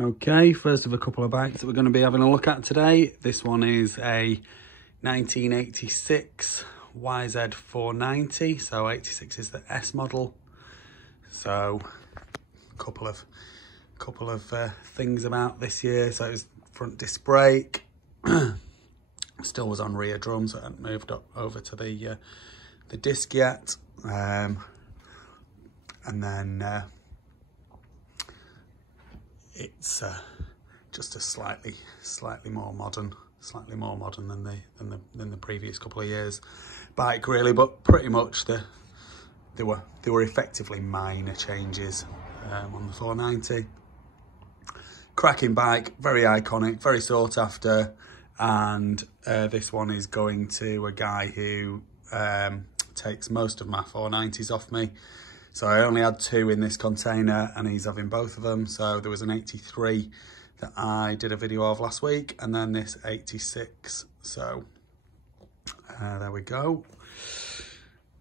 Okay, first of a couple of bikes that we're going to be having a look at today. This one is a 1986 YZ490, so 86 is the S model. So a couple of things about this year. So it was front disc brake, still was on rear drums, so I hadn't moved up over to the disc yet, and then it's just a slightly more modern than the previous couple of years bike, really. But pretty much they were effectively minor changes on the 490. Cracking bike, very iconic, very sought after, and this one is going to a guy who takes most of my 490s off me. So I only had 2 in this container and he's having both of them. So there was an 83 that I did a video of last week, and then this 86. So there we go.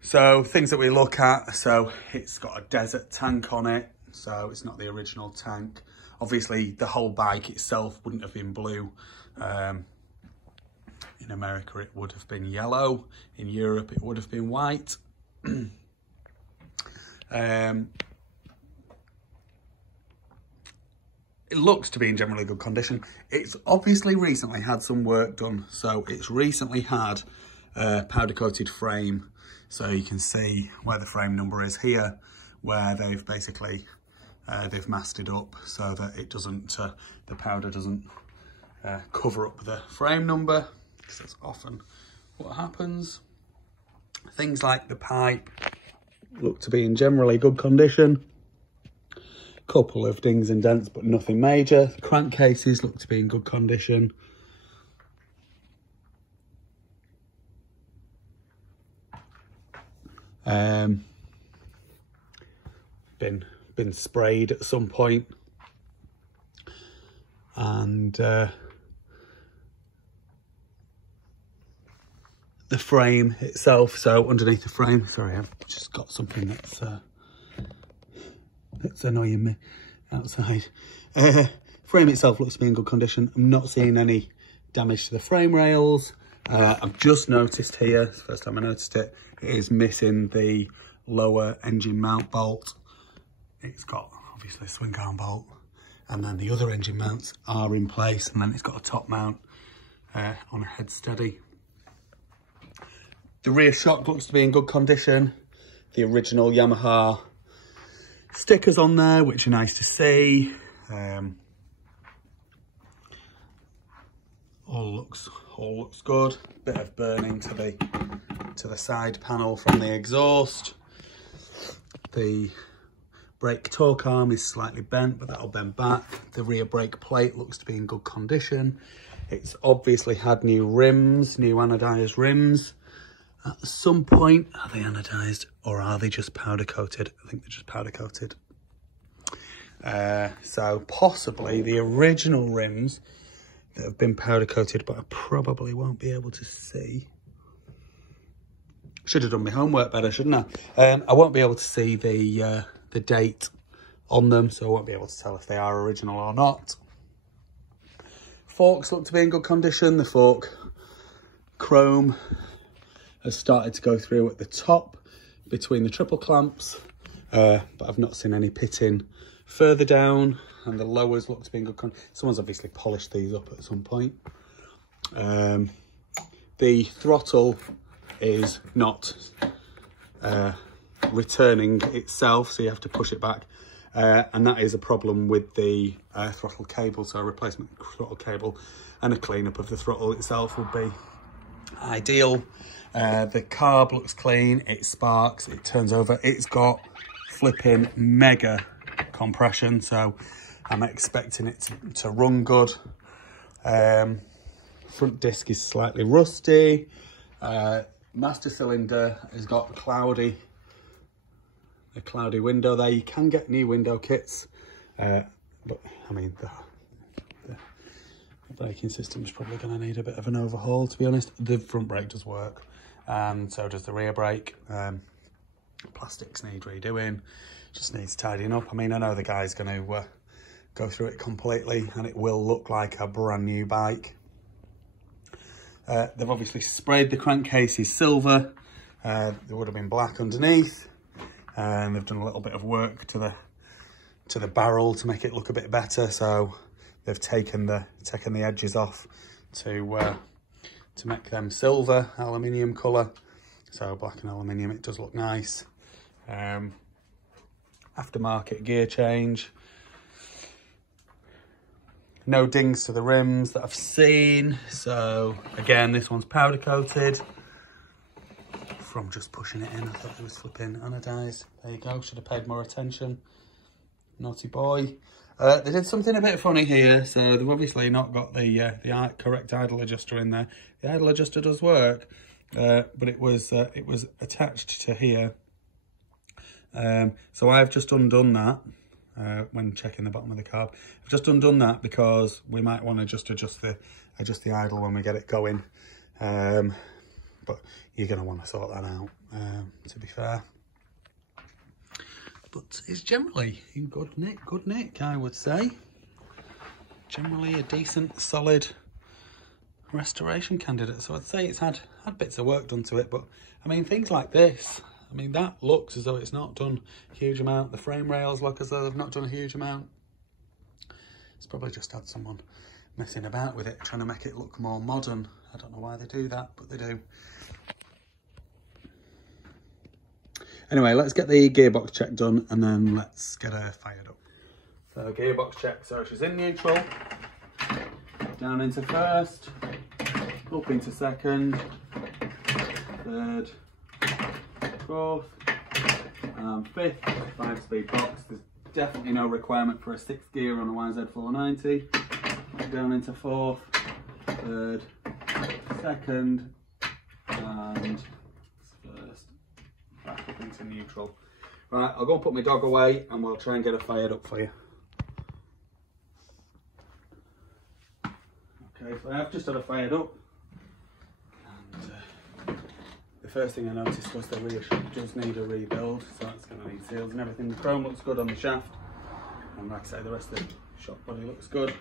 So things that we look at, so it's got a desert tank on it, so it's not the original tank. Obviously the whole bike itself wouldn't have been blue. In America it would have been yellow, in Europe it would have been white. It looks to be in generally good condition. It's obviously recently had some work done, so it's recently had a powder coated frame. So you can see where the frame number is here, where they've basically they've masted up so that it doesn't the powder doesn't cover up the frame number, because that's often what happens. Things like the pipe look to be in generally good condition. Couple of dings and dents, but nothing major. The crankcases look to be in good condition. Been sprayed at some point, and the frame itself, so underneath the frame, sorry, I've just got something that's annoying me outside. Frame itself looks to be in good condition. I'm not seeing any damage to the frame rails. I've just noticed here, it's the first time I noticed it, it is missing the lower engine mount bolt. It's got obviously a swing arm bolt, and then the other engine mounts are in place, and then it's got a top mount on a head steady. The rear shock looks to be in good condition. The original Yamaha stickers on there, which are nice to see. All looks good. Bit of burning to the side panel from the exhaust. The brake torque arm is slightly bent, but that'll bend back. The rear brake plate looks to be in good condition. It's obviously had new rims, new anodized rims. At some point, are they anodized or are they just powder coated? I think they're just powder coated. So possibly the original rims that have been powder coated, but I probably won't be able to see. Should have done my homework better, shouldn't I? I won't be able to see the date on them, so I won't be able to tell if they are original or not. Forks look to be in good condition. The fork chrome has started to go through at the top between the triple clamps, but I've not seen any pitting further down, and the lowers look to be in good condition. Someone's obviously polished these up at some point. The throttle is not returning itself, so you have to push it back, and that is a problem with the throttle cable. So a replacement throttle cable and a cleanup of the throttle itself would be ideal. The carb looks clean, it sparks, it turns over. It's got flipping mega compression, so I'm expecting it to run good. Front disc is slightly rusty. Master cylinder has got a cloudy window there. You can get new window kits, but I mean the braking system is probably going to need a bit of an overhaul, to be honest. The front brake does work, and so does the rear brake. Plastics need redoing, just needs tidying up. I mean, I know the guy's going to go through it completely, and it will look like a brand new bike. They've obviously sprayed the crankcases silver. They would have been black underneath, and they've done a little bit of work to the barrel to make it look a bit better. So they've taken the edges off to make them silver aluminium colour. So black and aluminium, it does look nice. Aftermarket gear change. No dings to the rims that I've seen. So again, this one's powder coated. From just pushing it in, I thought it was flipping anodised. There you go, should have paid more attention. Naughty boy. They did something a bit funny here. So they've obviously not got the correct idle adjuster in there. The idle adjuster does work, but it was attached to here. So I've just undone that when checking the bottom of the carb. I've just undone that because we might want to just adjust the idle when we get it going. But you're going to want to sort that out, to be fair. But it's generally in good nick, I would say. Generally a decent, solid restoration candidate. So I'd say it's had bits of work done to it, but I mean, things like this, I mean, that looks as though it's not done a huge amount. The frame rails look as though they've not done a huge amount. It's probably just had someone messing about with it, trying to make it look more modern. I don't know why they do that, but they do. Anyway, let's get the gearbox check done, and then let's get her fired up. So gearbox check, so she's in neutral, down into first, up into second, third, fourth, and fifth, 5-speed box. There's definitely no requirement for a 6th gear on a YZ490. Down into fourth, third, second, and first, back up into neutral. Right, I'll go and put my dog away, and we'll try and get her fired up for you. Okay, so I have just had her fired up. And the first thing I noticed was the rear shock does need a rebuild, so that's going to need seals and everything. The chrome looks good on the shaft, and like I say, the rest of the shock body looks good.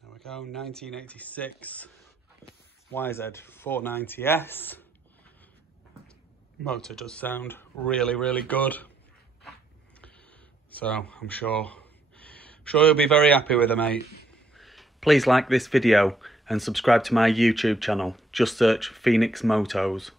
There we go, 1986 YZ490s. Motor does sound really, really good. So I'm sure you'll be very happy with her, mate. Please like this video and subscribe to my YouTube channel. Just search Phoenix Motos.